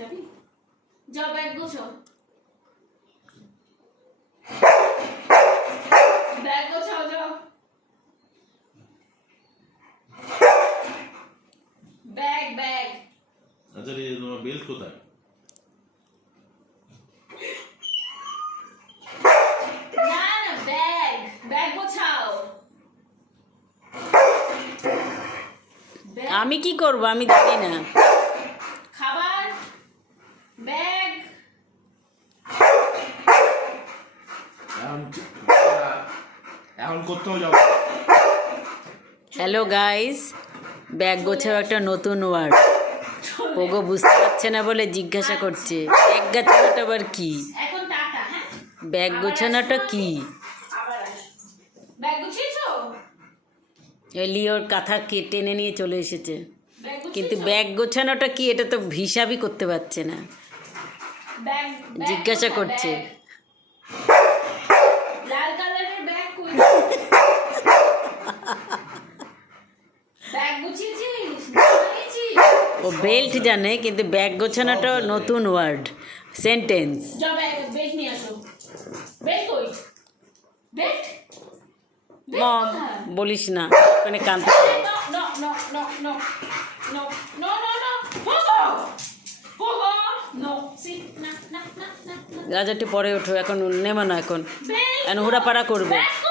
যাবি? যাও bag গোছো। Bag গোছাও যাও। Bag bag. আচ্ছা রে তোমার বেল্ট কোথায়? না না ব্যাগ ব্যাগ গোছাও। আমি কি করব আমি জানি না। খাবার ব্যাগ। এখন কোথাও যাবো। হ্যালো গাইস, ব্যাগ গোছাও একটা নতুন ওয়ার্ড। ওগো বুঝতে পারছে না বলে জিজ্ঞাসা করছে ব্যাগ গোছানোটা আবার কি? এখন টাটা। হ্যাঁ ব্যাগ গোছানোটা কি? আবার ব্যাগ গুছিয়েছো? লিওর কাঁথা টেনে নিয়ে চলে এসেছে, ব্যাগ কিন্তু গুছিয়েছো? ব্যাগ গোছানোটা কি এটা তো হিসাবই করতে পারছে না। ব্যাগ জিজ্ঞাসা করছে। লাল কালারের ব্যাগ কই? ব্যাগ গুছিয়েছিস? গুছিয়েছিস? ও বেল্ট জানে কিন্তু ব্যাগ গোছানোটা নতুন ওয়ার্ড, সেন্টেন্স। যাও বেল্ট নিয়ে আসো। বেল্ট কই? বেল্ট? মম বলিস না, ওখানে কাঁদতে। No, no, no, no, no, no, no, no, Pogo! Pogo! No, see, na, na, na, na, na. গাজাটি পরে ওঠো, এখন নেমা না, এখন Belt! হুড়াপাড়া করবে। Belt